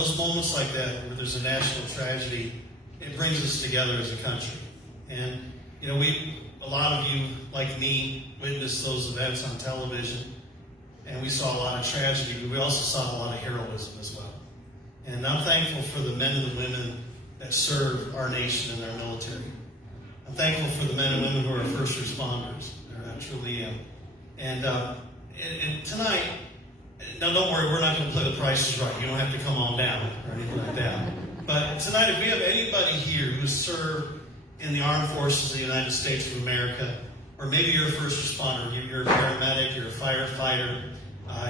Those moments like that, where there's a national tragedy, it brings us together as a country. And, you know, a lot of you, like me, witnessed those events on television, and we saw a lot of tragedy, but we also saw a lot of heroism as well. And I'm thankful for the men and the women that serve our nation and our military. I'm thankful for the men and women who are first responders. I truly am. And tonight, now don't worry, we're not going to play The Price is Right. You don't have to come on down or anything like that. But tonight, if we have anybody here who has served in the armed forces of the United States of America, or maybe you're a first responder, you're a paramedic, you're a firefighter,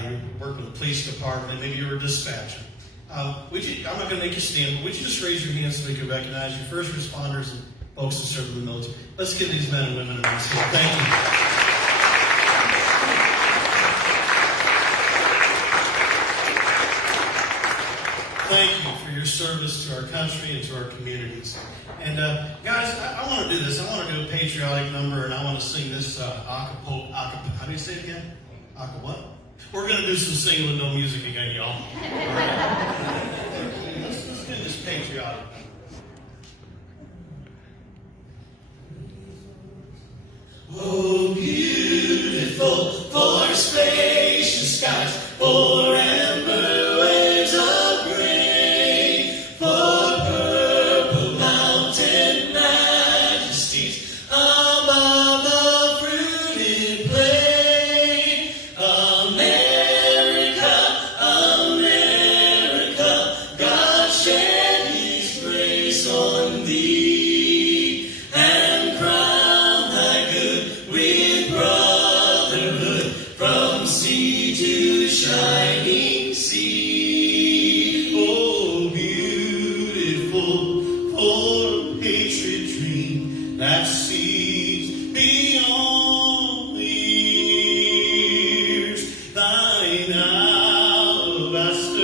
you work with the police department, maybe you're a dispatcher. I'm not going to make you stand, but would you just raise your hands so we can recognize you, first responders and folks who serve in the military. Let's give these men and women a nice hand. Thank you. Thank you for your service to our country and to our communities. And guys, I want to do this. I want to do a patriotic number, and I want to sing this acapella. How do you say it again? What? We're going to do some singing with no music again, y'all. All right. Let's do this patriotic number. Oh, beautiful for spacious skies, for amber waves of grain, for purple mountain majesties above the fruited plain. America, America, God shed His grace on thee, and crown thy good with brotherhood from sea to shining sea. Oh, beautiful for patriot dream that sees beyond the years. Thine alabaster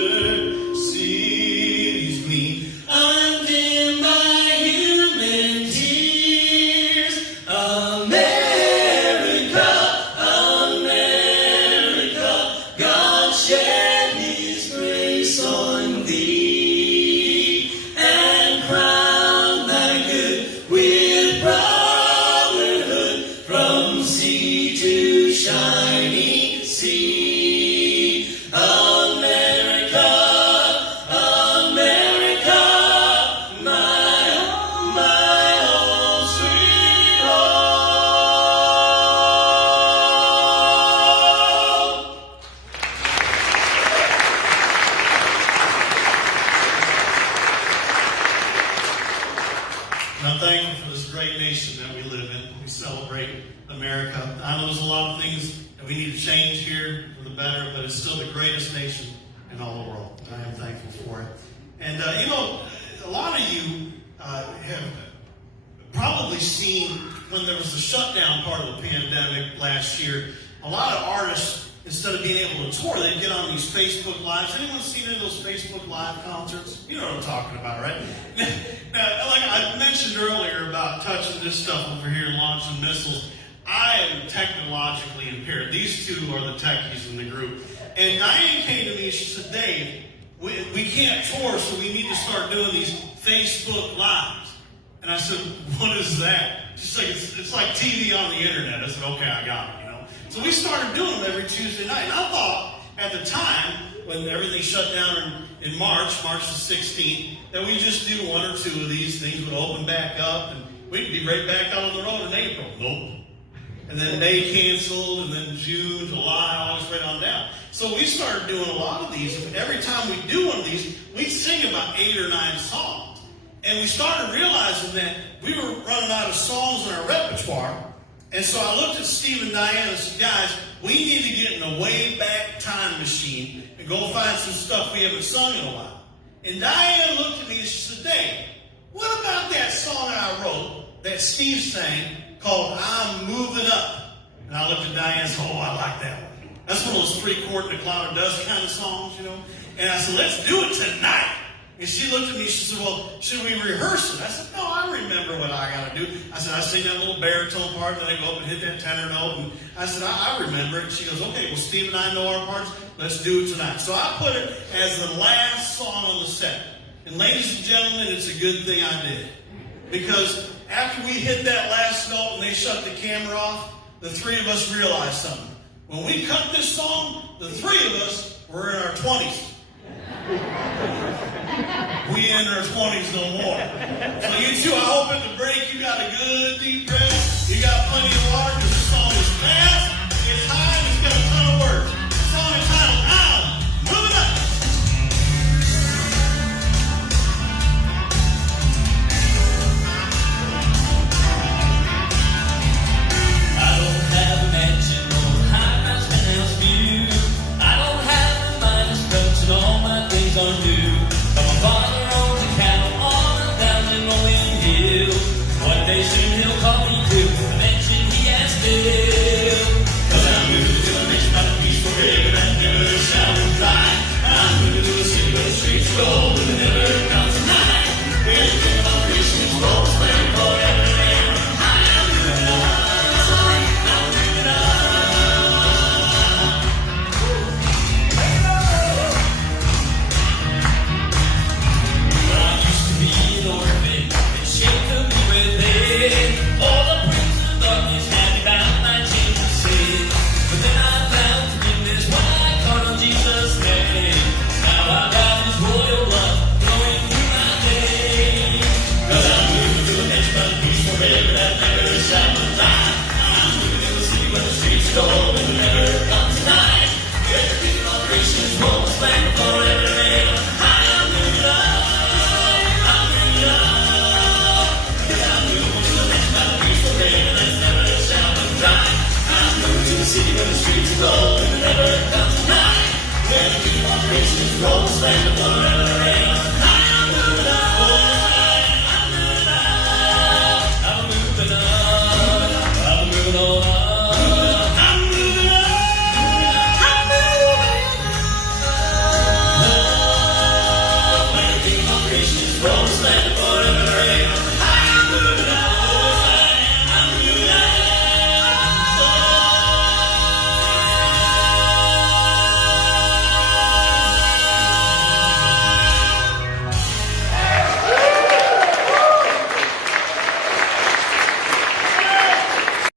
cities gleam, undimmed by human tears. America, America, God shed His grace on thee, and crown thy good with brotherhood from sea to shining sea. America, America, my home sweet home. And I'm thankful for this great nation that we live in. We celebrate America. I know there's a lot of things that we need to change here for the better, but it's still the greatest nation in all the world. I am thankful for it. And, you know, a lot of you have probably seen when there was the shutdown part of the pandemic last year, a lot of artists, instead of being able to tour, they'd get on these Facebook Lives. Anyone seen any of those Facebook Live concerts? You know what I'm talking about, right? Now, like I mentioned earlier about touching this stuff over here and launching missiles, I am technologically impaired. These two are the techies in the group. And Diane came to me and she said, Dave, we can't tour, so we need to start doing these Facebook Lives. And I said, what is that? She's like, it's like TV on the internet. I said, okay, I got it, you know. So we started doing them every Tuesday night. And I thought at the time, when everything shut down in March the 16th, that we just do one or two of these things would open back up and we'd be right back out on the road in April. Nope. And then May canceled, and then June, July, August, right on down. So we started doing a lot of these, and every time we do one of these, we'd sing about 8 or 9 songs. And we started realizing that we were running out of songs in our repertoire. And so I looked at Steve and Diane and said, guys, we need to get in a way back time machine and go find some stuff we haven't sung in a while. And Diane looked at me and she said, Dave, what about that song I wrote that Steve sang called I'm Moving Up? And I looked at Diane and said, oh, I like that one. That's one of those free court in a cloud of dust kind of songs, you know. And I said, let's do it tonight. And she looked at me, she said, well, should we rehearse it? I said, no, I remember what I got to do. I said, I sing that little baritone part, then I go up and hit that tenor note. And I said, I remember it. She goes, okay, well, Steve and I know our parts. Let's do it tonight. So I put it as the last song on the set. And ladies and gentlemen, it's a good thing I did. Because after we hit that last note and they shut the camera off, the three of us realized something. When we cut this song, the three of us were in our 20s. We in our 20s no more. So you two, I hope at the break you got a good deep breath. You got plenty of water because this song is fast, it's high, and it's got a ton of words. The song is titled Now, Moving Up. I don't have a mansion or a high-rise penthouse view. I don't have the minor strokes and all my things are new. But my father